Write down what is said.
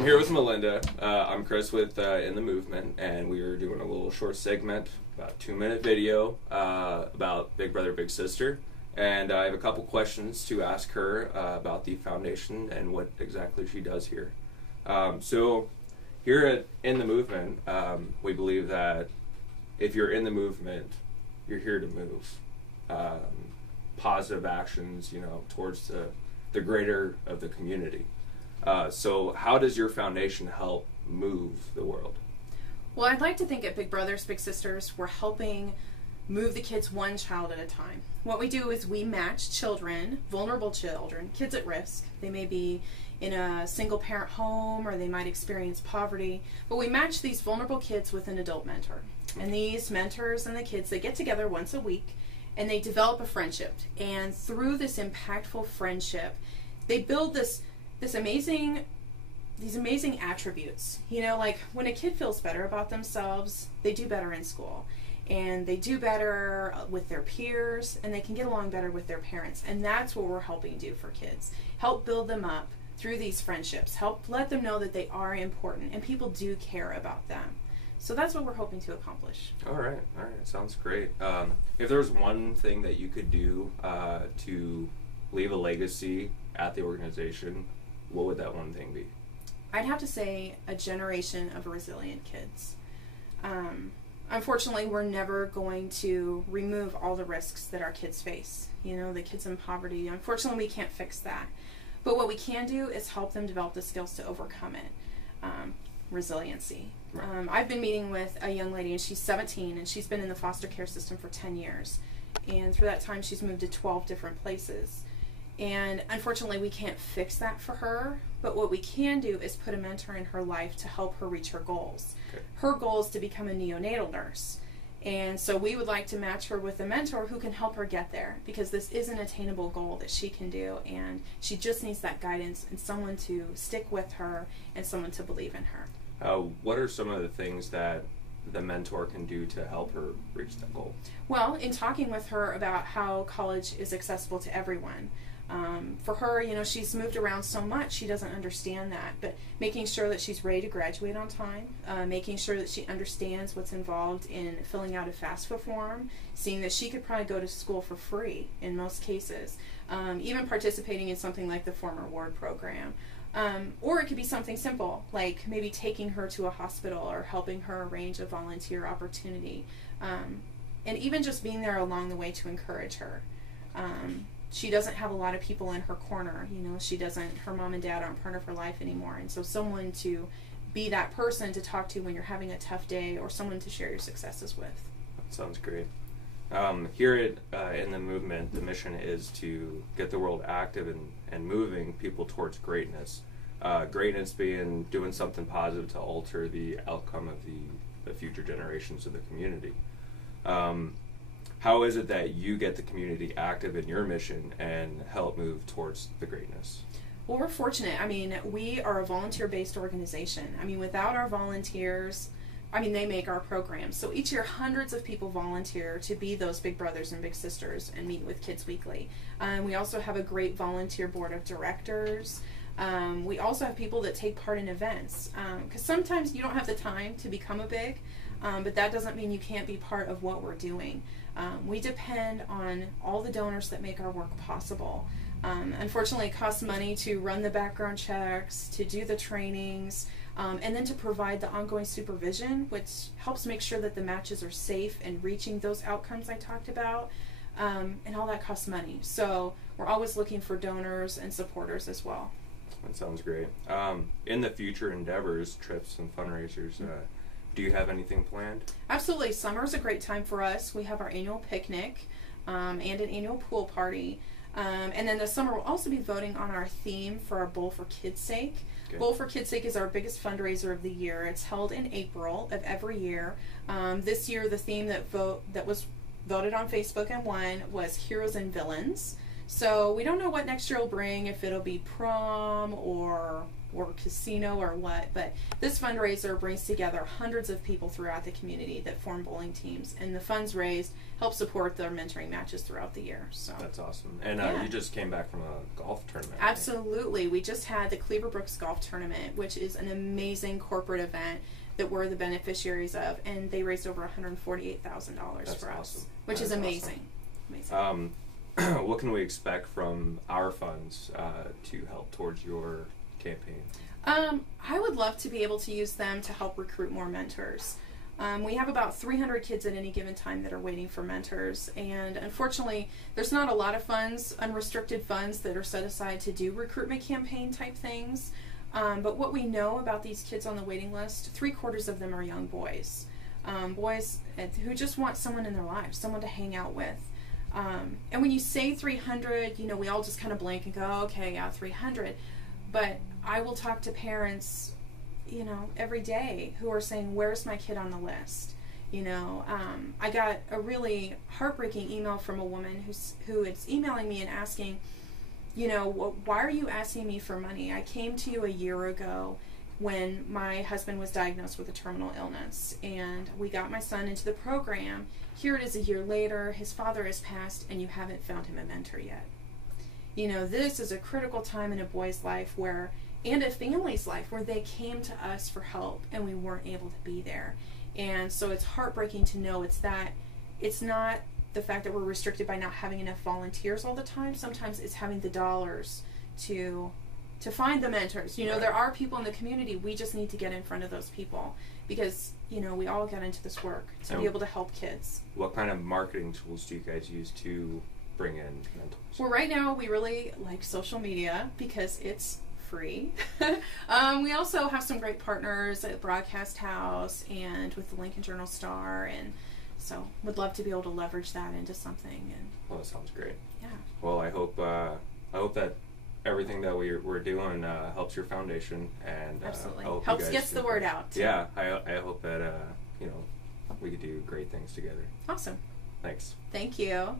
I'm here with Melinda. I'm Chris with In the Movement, and we are doing a little short segment, about a 2-minute video about Big Brother, Big Sister. And I have a couple questions to ask her about the foundation and what exactly she does here. So here at In the Movement, we believe that if you're in the movement, you're here to move. Positive actions, towards the greater of the community. So how does your foundation help move the world? Well, I'd like to think at Big Brothers, Big Sisters, we're helping move the kids one child at a time. What we do is we match children, vulnerable children, kids at risk. They may be in a single-parent home or they might experience poverty, but we match these vulnerable kids with an adult mentor. And these mentors and the kids, they get together once a week and they develop a friendship. And through this impactful friendship, they build these amazing attributes. Like when a kid feels better about themselves, they do better in school. And they do better with their peers, and they can get along better with their parents. And that's what we're helping do for kids. Help build them up through these friendships. Help let them know that they are important and people do care about them. So that's what we're hoping to accomplish. All right. Sounds great. If there was one thing that you could do to leave a legacy at the organization, what would that one thing be? I'd have to say a generation of resilient kids. Unfortunately, we're never going to remove all the risks that our kids face. The kids in poverty, unfortunately, we can't fix that. But what we can do is help them develop the skills to overcome it. Resiliency. I've been meeting with a young lady, and she's 17, and she's been in the foster care system for 10 years. And through that time, she's moved to 12 different places. And unfortunately, we can't fix that for her, but what we can do is put a mentor in her life to help her reach her goals. Okay. Her goal is to become a neonatal nurse. And so we would like to match her with a mentor who can help her get there, because this is an attainable goal that she can do, and she just needs that guidance and someone to stick with her and someone to believe in her. What are some of the things that the mentor can do to help her reach that goal? Well, in talking with her about how college is accessible to everyone, for her, she's moved around so much, she doesn't understand that, but making sure that she's ready to graduate on time, making sure that she understands what's involved in filling out a FAFSA form, seeing that she could probably go to school for free in most cases, even participating in something like the Former Ward program. Or it could be something simple, like maybe taking her to a hospital or helping her arrange a volunteer opportunity, and even just being there along the way to encourage her. She doesn't have a lot of people in her corner, her mom and dad aren't part of her life anymore, and so someone to be that person to talk to when you're having a tough day, or someone to share your successes with. That sounds great. Here at In the Movement, the mission is to get the world active and moving people towards greatness. Greatness being doing something positive to alter the outcome of the future generations of the community. How is it that you get the community active in your mission and help move towards the greatness? Well, we're fortunate. We are a volunteer-based organization. Without our volunteers, they make our programs. So each year, hundreds of people volunteer to be those big brothers and big sisters and meet with kids weekly. We also have a great volunteer board of directors. We also have people that take part in events. Because sometimes you don't have the time to become a big, but that doesn't mean you can't be part of what we're doing. We depend on all the donors that make our work possible. Unfortunately, it costs money to run the background checks, to do the trainings, and then to provide the ongoing supervision, which helps make sure that the matches are safe and reaching those outcomes I talked about, and all that costs money. So we're always looking for donors and supporters as well. That sounds great. In the future endeavors, trips and fundraisers, do you have anything planned? Absolutely. Summer's a great time for us. We have our annual picnic and an annual pool party. And then this summer we'll also be voting on our theme for our Bowl for Kids' Sake. Okay. Bowl for Kids' Sake is our biggest fundraiser of the year. It's held in April of every year. This year the theme that was voted on Facebook and won was Heroes and Villains. So we don't know what next year will bring, if it'll be prom or or casino or what, but this fundraiser brings together hundreds of people throughout the community that form bowling teams, and the funds raised help support their mentoring matches throughout the year. So that's awesome. And yeah. You just came back from a golf tournament. Absolutely. Right? We just had the Cleaver Brooks Golf Tournament, which is an amazing corporate event that we're the beneficiaries of, and they raised over $148,000 for us, which is amazing. Awesome. What can we expect from our funds to help towards your campaign? I would love to be able to use them to help recruit more mentors. We have about 300 kids at any given time that are waiting for mentors, and unfortunately there's not a lot of funds, unrestricted funds, that are set aside to do recruitment campaign type things. But what we know about these kids on the waiting list, 3/4 of them are young boys. Boys who just want someone in their lives, someone to hang out with. And when you say 300, you know, we all just kind of blank and go, okay, yeah, 300. But I will talk to parents, you know, every day who are saying, where's my kid on the list? You know, I got a really heartbreaking email from a woman who is emailing me and asking, you know, why are you asking me for money? I came to you a year ago when my husband was diagnosed with a terminal illness, and we got my son into the program. Here it is a year later, his father has passed, and you haven't found him a mentor yet. You know, this is a critical time in a boy's life and a family's life where they came to us for help and we weren't able to be there. And so it's heartbreaking to know it's not the fact that we're restricted by not having enough volunteers all the time. Sometimes it's having the dollars to find the mentors. You know, right. There are people in the community. We just need to get in front of those people because, you know, we all got into this work to be able to help kids. What kind of marketing tools do you guys use to bring in mentors? Well, right now we really like social media because it's free. We also have some great partners at Broadcast House and with the Lincoln Journal Star, and so would love to be able to leverage that into something. And well, that sounds great. Yeah. Well, I hope that everything that we're doing helps your foundation, and absolutely helps gets the word out. Yeah, I hope that you know, we could do great things together. Awesome. Thanks. Thank you.